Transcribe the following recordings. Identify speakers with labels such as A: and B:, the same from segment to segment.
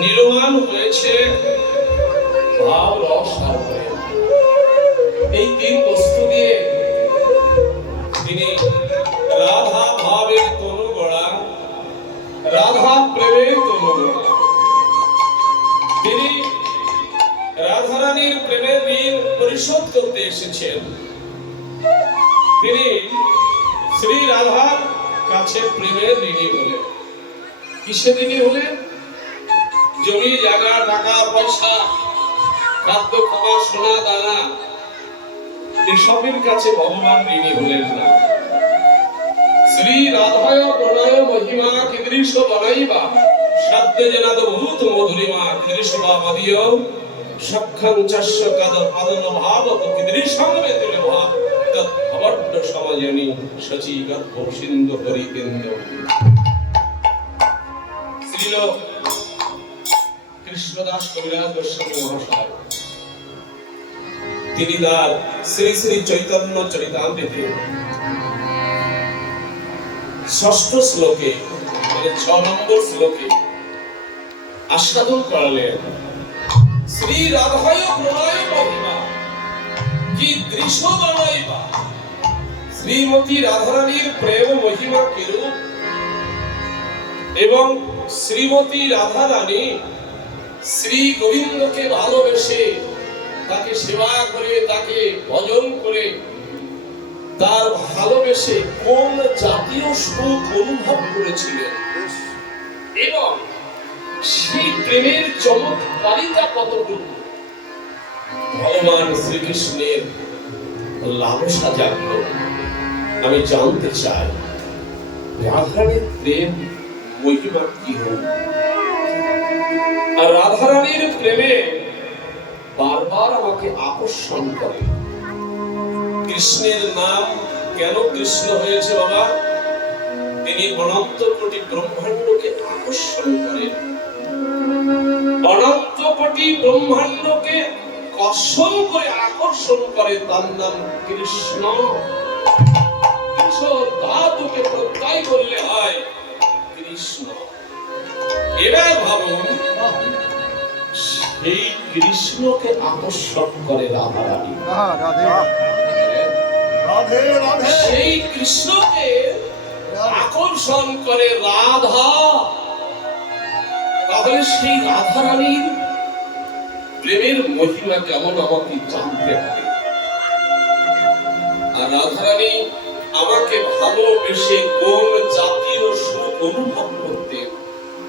A: নির্মাণ হয়েছে ভাব, রস এই তিন বস্তু দিয়ে তিনি রাধা ভাবের তনু গড়া রাধা প্রেমের তনু তিনি রাধারানীর প্রেমের ঋণ পরিশোধ করতে এসেছেন। তিনি শ্রী রাধার কাছে প্রেমের ঋণী হলেন। কিসের ঋণী হলেন? জমি, জায়গা, টাকা, পয়সা, খাদ্য, খাবার, সোনা, দানা, এসবের কাছে ভগবান ঋণী হলেন না। শ্রী রাধায় প্রণয় মহিমা কিদৃশ বনাইবা সাধ্য জনাদ ভূত মধুরিমা কিদৃশ বা মদীয় সক্ষং চাস্য কাদ পাদন ভাবত কিদৃশং বেতুলে ভাব তৎ অবড্ড সমাজনী সচি গর্ভ সিন্ধু হরিকেন্দ্র। শ্রীল কৃষ্ণদাস কবিরাজ গোস্বামী মহাশয়। তিনি তার শ্রী শ্রী চৈতন্য চরিতামৃতে ষষ্ঠ শ্লোকে মানে ছ নম্বর শ্লোকে আস্বাদন করালেন। শ্রী রাধায় প্রণয় মহিমা, কি দৃশ্য বর্ণাইবা শ্রীমতী রাধারানীর প্রেম মহিমা কিরূপ? এবং শ্রীমতী রাধারানী শ্রী গোবিন্দকে ভালোবেসে তাকে সেবা করে, তাকে ভজন করে, তার ভালোবেসে কোন জাতীয় সুখ অনুভব করেছিলেন? এবং সেই প্রেমের চমৎকারিতা কতটুকু? ভগবান শ্রীকৃষ্ণের লালসা জাগলো আমি জানতে চাই রাধারানীর প্রেম মহিমা কি হোক? আর রাধারানীর প্রেমে বারবার আমাকে আকর্ষণ করে। কৃষ্ণের নাম কেন কৃষ্ণ হয়েছে বাবা? তিনি অনন্ত কোটি ব্রহ্মাণ্ডকে আকর্ষণ করেন অনন্ত কোটি ব্রহ্মাণ্ডকে কর্ষণ করে আকর্ষণ করে, তার নাম কৃষ্ণ। কৃষ্ণ ধাতুকে প্রত্যয় করলে হয় কৃষ্ণ। এবার ভাবুন সেই কৃষ্ণকে আকর্ষণ করে
B: রাধে। রাধে রাধে।
A: সেই কৃষ্ণকে আকর্ষণ করে রাধা। তাহলে সেই রাধারানীর প্রেমের মহিমা কেমন আমাকে জানতে হবে? আর রাধারানী আমাকে ভালোবেসে কোন জাতীয় সুখ অনুভব করতে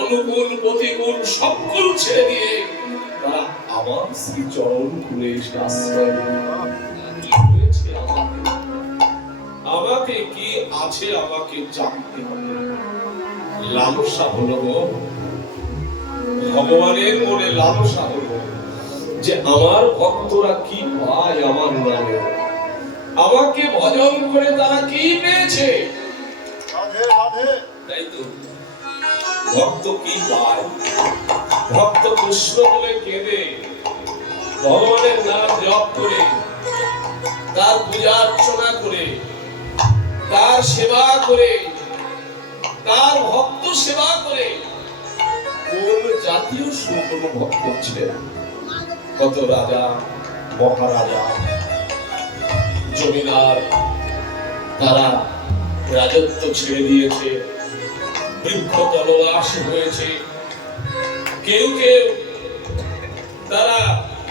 A: অনুকূল প্রতিকূল সবকুল ছেড়ে দিয়ে তারা আমার শ্রী চরণ খুলে এসে আশ্রয় হয়েছে আমাকে? আমাকে কি আছে আমাকে জানতে হবে। লালসা হলো ভগবানের মনে লালসা হলো যে আমার ভক্তরা কি পায় আমার নামে? আমাকে ভজন করে তারা কি পেয়েছে? তাই তো? ভক্ত কি পায়? ভক্ত কৃষ্ণ বলে কেঁদে, ভগবানের নাম জপ করে, তার পূজা অর্চনা করে, তার সেবা করে, তার ভক্ত সেবা করে। কোন জাতীয় সুখ অনুভব করছে কত রাজা, মহারাজা, জমিদার, তারা রাজত্ব ছেড়ে দিয়েছে। হয়েছে। কেউ কেউ তারা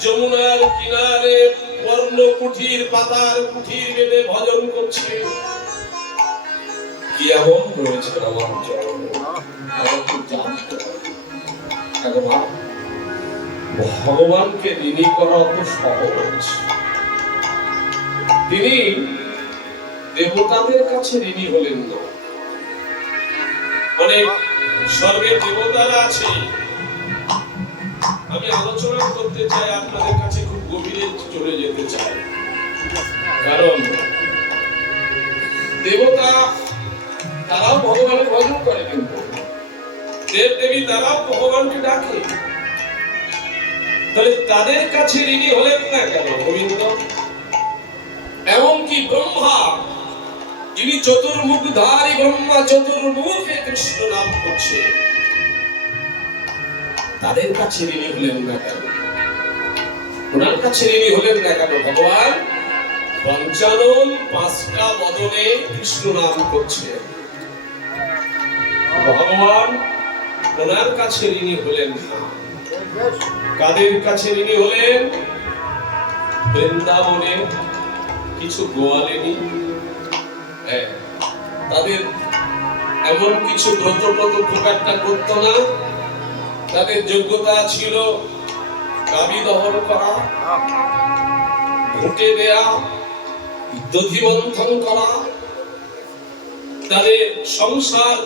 A: যমুনার কিনারে বর্ণ কুঠির পাতার কুঠির বেঁধে ভজন করছে। ভগবানকে ঋণী করা অত সহজ। তিনি দেবতাদের কাছে ঋণী হলেন না। অনেক স্বর্গের দেবতারা আছে। আমি আলোচনা করতে চাই, আপনাদের কাছে খুব গভীরে চলে যেতে চাই। কারণ দেবতা তারাও ভগবানের ভজন করে কিন্তু। দেব দেবী তারাও ভগবানকে ডাকে। তাহলে তাদের কাছে ঋণী হলেন না কেন, গোবিন্দ? এমনকি ব্রহ্মা যিনি চতুর্মুখধারী ব্রহ্মা, চতুর্মুখে কৃষ্ণ নাম করছে। তাদের কাছে ঋণী হলেন না কেন? ওনার কাছে ঋণী হলেন না কেন ভগবান? পঞ্চানন পাঁচটা বদনে কৃষ্ণ নাম করছে। ভগবান, ওনার কাছে ঋণী হলেন না। কাদের কাছে ঋণী হলেন? বৃন্দাবনে, কিছু গোয়ালেনি হ্যাঁ, তাদের এমন কিছু না। তাদের যোগ্যতা ছিল দহন করা দেয়া করা। তাদের সংসার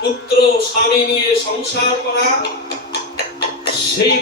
A: পুত্র স্বামী নিয়ে সংসার করা। সেই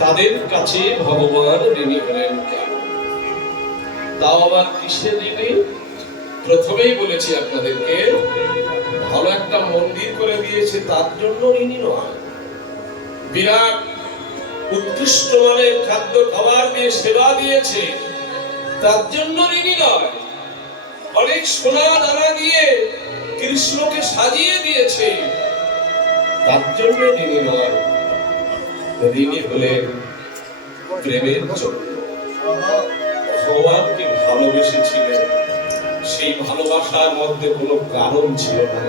A: তাদের কাছে ভগবান ঋণী হলেন কেন? তাও আবার কিসের ঋণী প্রথমেই বলেছি আপনাদেরকে, ভালো একটা মন্দির করে দিয়েছে, তার জন্য ঋণী নয়। বিরাট উৎকৃষ্ট মানের খাদ্য খাবার দিয়ে সেবা দিয়েছে, তার জন্য ঋণী নয়। অনেক সোনা দানা দিয়ে কৃষ্ণকে সাজিয়ে দিয়েছে, তার জন্য ঋণী নয়। ঋণী হলেন প্রেমের জন্য ভগবানকে ভালোবেসেছিলেন সেই ভালোবাসার মধ্যে কোনো কারণ ছিল না?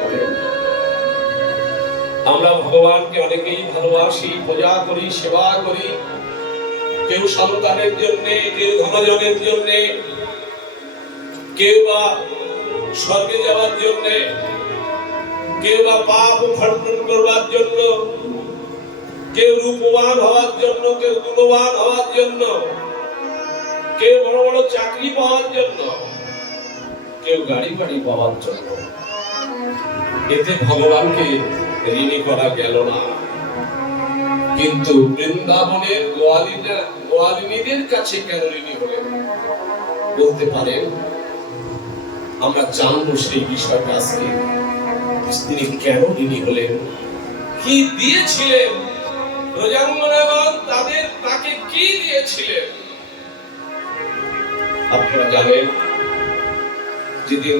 A: আমরা ভগবানকে অনেকেই ভালোবাসি, পূজা করি, সেবা করি। কেউ সন্তানের জন্য, কেউ ধনজনের জন্য, কেউ বা স্বর্গে যাওয়ার জন্য, কেউ বা পাপ খণ্ডন করবার জন্য, কেউ রূপবান হওয়ার জন্য, কেউ গুণবান হওয়ার জন্য কেউ বড় বড় চাকরি পাওয়ার জন্য, কেউ গাড়ি বাড়ি পাওয়ার জন্য। এতে ভগবানকে ঋণী করা গেল না। কিন্তু বৃন্দাবনের গোয়ালিনা গোয়ালিনীদের কাছে কেন ঋণী হলেন বলতে পারেন, আমরা জানব সেই বিষয়টা আজকে। তিনি কেন ঋণী হলেন? কি দিয়েছিলেন? প্রজাঙ্গনাগণ তাদের তাকে কি দিয়েছিলেন? আপনারা জানেন, যেদিন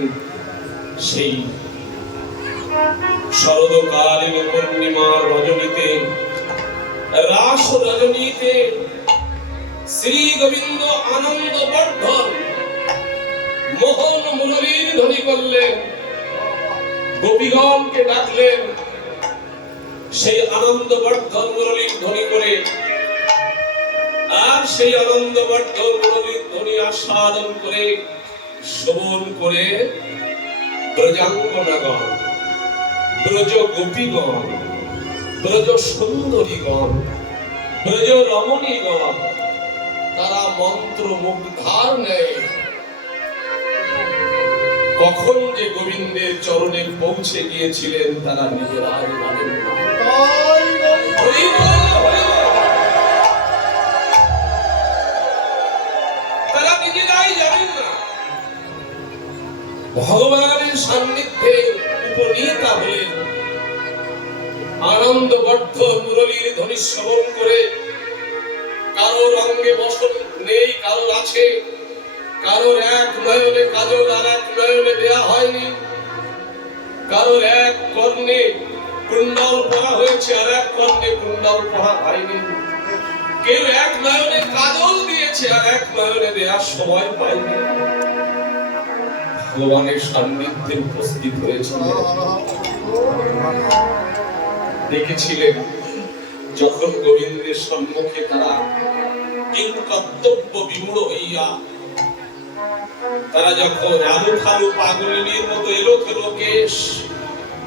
A: সেই শরদকালীন পূর্ণিমার রজনীতে, রাস রজনীতে শ্রী গোবিন্দ আনন্দ বর্ধন মোহন মুরলীর ধ্বনি করলেন, গোপীগণকে ডাকলেন, সেই আনন্দ বর্ধন মুরলীর ধ্বনি করে আর সেই আনন্দ ধ্বনি আস্বাদন করে শ্রবণ করে ব্রজাঙ্গনাগণ ব্রজ গোপীগণ ব্রজ সুন্দরীগণ ব্রজ রমণীগণ তারা মন্ত্র মুগ্ধার নেয় কখন যে গোবিন্দের চরণে পৌঁছে গিয়েছিলেন তারা নিজেরাই জানেন না। ভগবানের সান্নিধ্যে উপনীতা হলেন আনন্দ বদ্ধ মুরলীর ধ্বনি শ্রবণ করে কারোর অঙ্গে বসন নেই কারোর আছে, কারোর এক নয়নে কাজল আর এক নয়নে দেয়া হয়নি, কারোর এক কর্ণে কুণ্ডল পরা হয়েছে আর এক কর্ণে কুণ্ডল পরা হয়নি। কেউ এক নয়নে কাজল দিয়েছে আর এক দেওয়ার সময় পায়নি ভগবানের সান্নিধ্যে উপস্থিত হয়েছিল দেখেছিলেন যখন গোবিন্দের সম্মুখে তারা কর্তব্য বিমূঢ় হইয়া, তারা যখন আলু খালু পাগলিনীর মতো এলো খেলো, কেশ,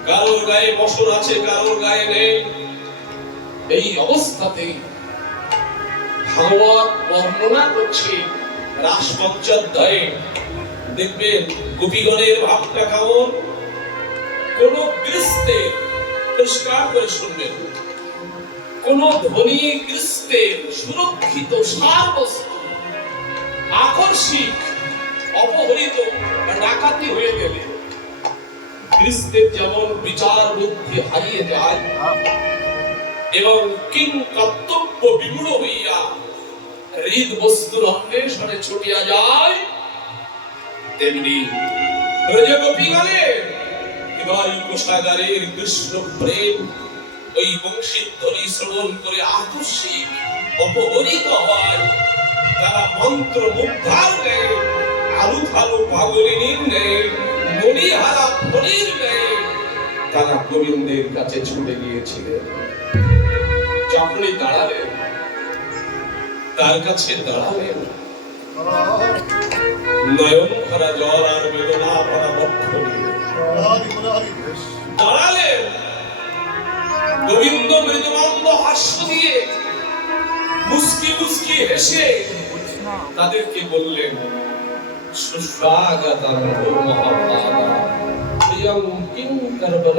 A: কারোর গায়ে বসন আছে, কারোর গায়ে নেই। এই অবস্থাতে ভগবান বর্ণনা করছে রাস দেখবেন গোপীগণের ভাবটা কেমন? কোন গৃহস্থে পরিষ্কার করে শুনবেন কোন ধনী গৃস্তের সুরক্ষিত সারবস্তু আকর্ষিক, অপহরিত ডাকাতি হয়ে গেলে গ্রীষ্মের যেমন বিচার বুদ্ধি হারিয়ে যায় এবং কিং কর্তব্য বিমূঢ় হইয়া হৃদ বস্তুর অন্বেষণে ছুটিয়া যায়, তেমনি কোষাগারের কৃষ্ণ প্রেম ওই শ্রবণ করে আকস্মিক অপহরিত হয়। তারা মন্ত্র মুগ্ধার নেয় আলু থালু পাগলিনীর নেয়, মণিহারা ফণির নেয়। তারা গোবিন্দের কাছে ছুটে গিয়েছিলেন। যখনই দাঁড়ালেন তার কাছে দাঁড়ালেন নয়ন ভরা জল আর বেদনা ভরা বক্ষ গোবিন্দ মৃদুমন্দ হাস্য দিয়ে মুস্কি মুস্কি হেসে তাদেরকে বললেন, সুস্বাগতম মহাভাগা। প্রিয়ং কিং করবল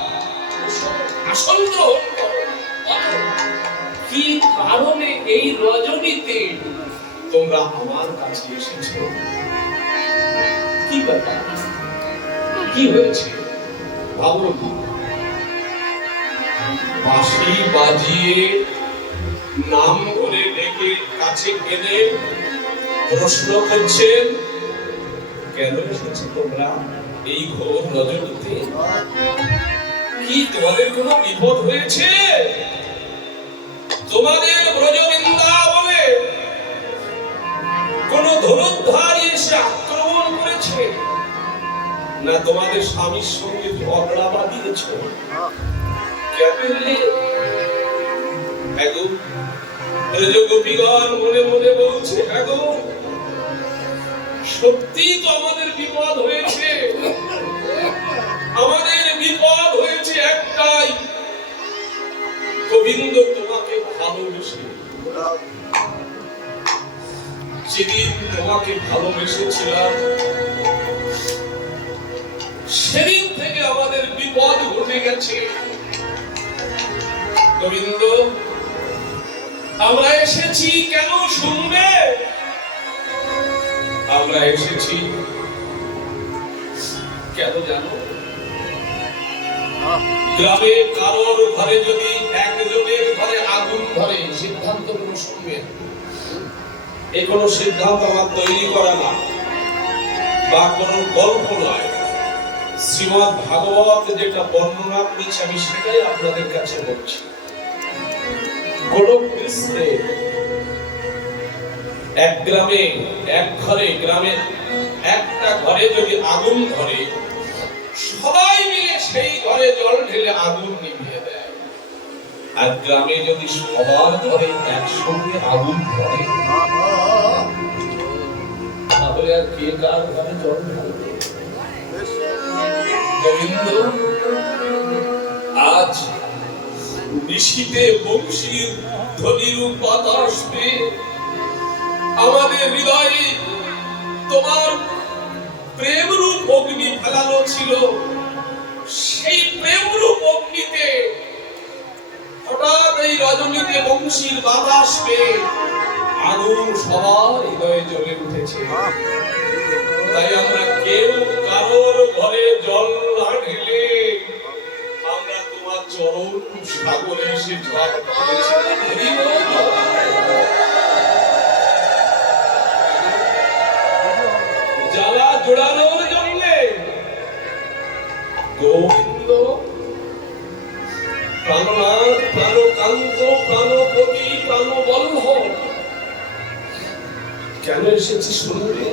A: আসন কি কারণে এই রজনীতে তোমরা আমার কাছে এসেছ? কি ব্যাপার? কি হয়েছে? ভাবুন বাঁশি বাজিয়ে নাম করে ডেকে কাছে এনে প্রশ্ন করছেন, কেন এসেছ তোমরা এই ঘোর রজনীতে? কি তোমাদের কোনো বিপদ হয়েছে? তোমাদের ব্রজবৃন্দা বলে কোন ধনুর্ধারী এসে আক্রমণ করেছে? না তোমাদের স্বামীর সঙ্গে ঝগড়া বাঁধিয়েছ ক্যাপেলে মনে মনে বলছে এগো সত্যি তো আমাদের বিপদ হয়েছে। আমাদের বিপদ হয়েছে একটাই। গোবিন্দ তোমাকে ভালোবেসে যেদিন তোমাকে ভালোবেসেছিলাম, সেদিন থেকে আমাদের বিপদ ঘটে গেছে। গোবিন্দ, আমরা এসেছি কেন শুনবে? আমরা এসেছি কেন জানো? গ্রামে কারোর ঘরে যদি একজনের ঘরে আগুন ধরে, সিদ্ধান্ত কোনো শুনবেন এই কোনো সিদ্ধান্ত আমার তৈরি করা না, বা কোনো গল্প নয়। শ্রীমদ ভাগবত যেটা বর্ণনা করেছে, আমি সেটাই আপনাদের কাছে বলছি। এক গ্রামে, এক ঘরে, গ্রামে একটা ঘরে যদি আগুন ধরে সবাই মিলে সেই ঘরে জল ঢেলে আগুন নিভিয়ে দেয়। আর গ্রামে যদি সবার ঘরে একসঙ্গে আগুন ধরে, তাহলে আর কে কার ঘরে জল আজ নিশীতে বংশীর ধ্বনিরূপ বাতাস পেয়ে আমাদের হৃদয়ে তোমার ছিল সেই প্রেমরূপ অগ্নিতে হঠাৎ এই রজনীতে বংশীর বাতাস পেয়ে আগুন সবার হৃদয়ে জ্বলে উঠেছে তাই আমরা কেউ কারোর ঘরে জল না আমরা তোমার চরণ সাগরে এসে। জ্বালা জোড়ানোর গোবিন্দ প্রাণনাথ প্রাণকান্ত প্রাণপতি প্রাণবল্লভ কেন এসেছি শুনবে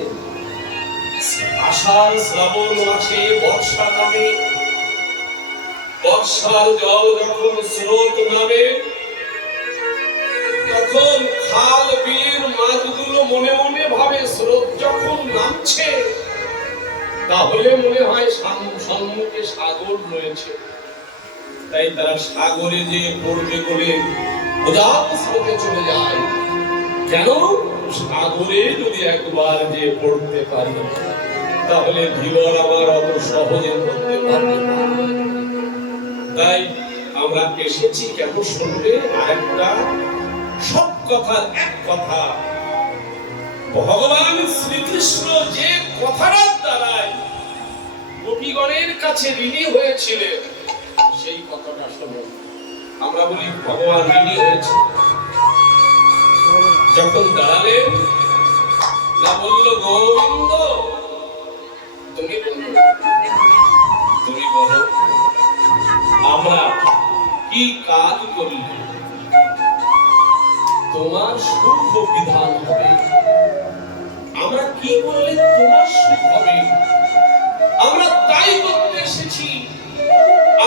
A: আষাঢ় শ্রাবণ মাসে বর্ষা নামে। বর্ষার জল যখন স্রোত নামে তখন খাল বিলের মাছগুলো মনে মনে ভাবে স্রোত যখন নামছে তাহলে মনে হয় সম্মুখে সাগর রয়েছে। তাই তারা সাগরে যে পড়বে করে স্রোতে চলে যায়। কেন? সাগরে যদি একবার যে পড়তে পারি, তাহলে ধীবর আবার অত সহজে পড়তে পারবে তাই আমরা এসেছি কেন শুনবে আরেকটা সব কথার এক কথা। ভগবান শ্রীকৃষ্ণ যে কথাটার দ্বারাই গোপীগণের কাছে ঋণী হয়েছিলেন, সেই কথাটা শোনো। আমরা বলি, ভগবান ঋণী হয়েছে। যখন দাঁড়ালেন, না বলল, গোবিন্দ, তুমি তুমি বলো, আমরা কি কাজ করলে তোমার সুখ বিধান হবে। আমরা কি করলে তোমার সুখ হবে? আমরা তাই করতে এসেছি।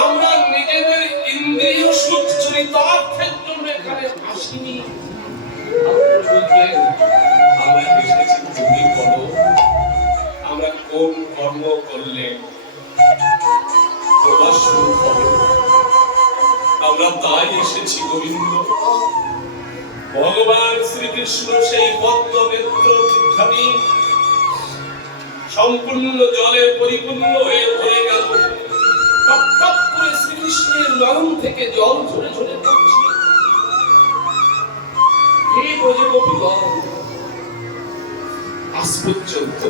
A: আমরা নিজেদের ইন্দ্রিয় সুখ চরিতার্থের জন্য এখানে আসিনি আমরা কোন কর্ম করলে তোমার সুখ হবে? আমরা তাই এসেছি গোবিন্দ। ভগবান শ্রীকৃষ্ণ সেই পদ্ম খানি সম্পূর্ণ জলে পরিপূর্ণ হয়ে হয়ে গেল। টপ টপ করে শ্রীকৃষ্ণের নয়ন থেকে জল ঝরে ঝরে পড়ছে। হে ব্রজগোপীগণ আজ পর্যন্ত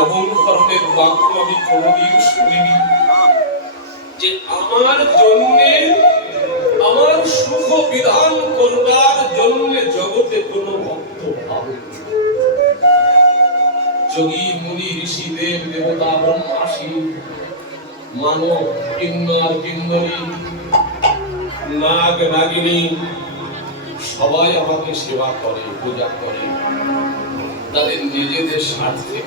A: এমন ধরনের বাক্য আমি কোনোদিন শুনিনি যে আমার জন্যে, আমার সুখ বিধান করবার জন্য জগতে কোন ভক্ত ভাবে যোগী মুনি ঋষি দেব দেবতা, ব্রহ্মাসী, মানব কিন্নর কিন্নরী নাগ, নাগিনী, সবাই আমাকে সেবা করে, পূজা করে। তাদের নিজেদের স্বার্থে।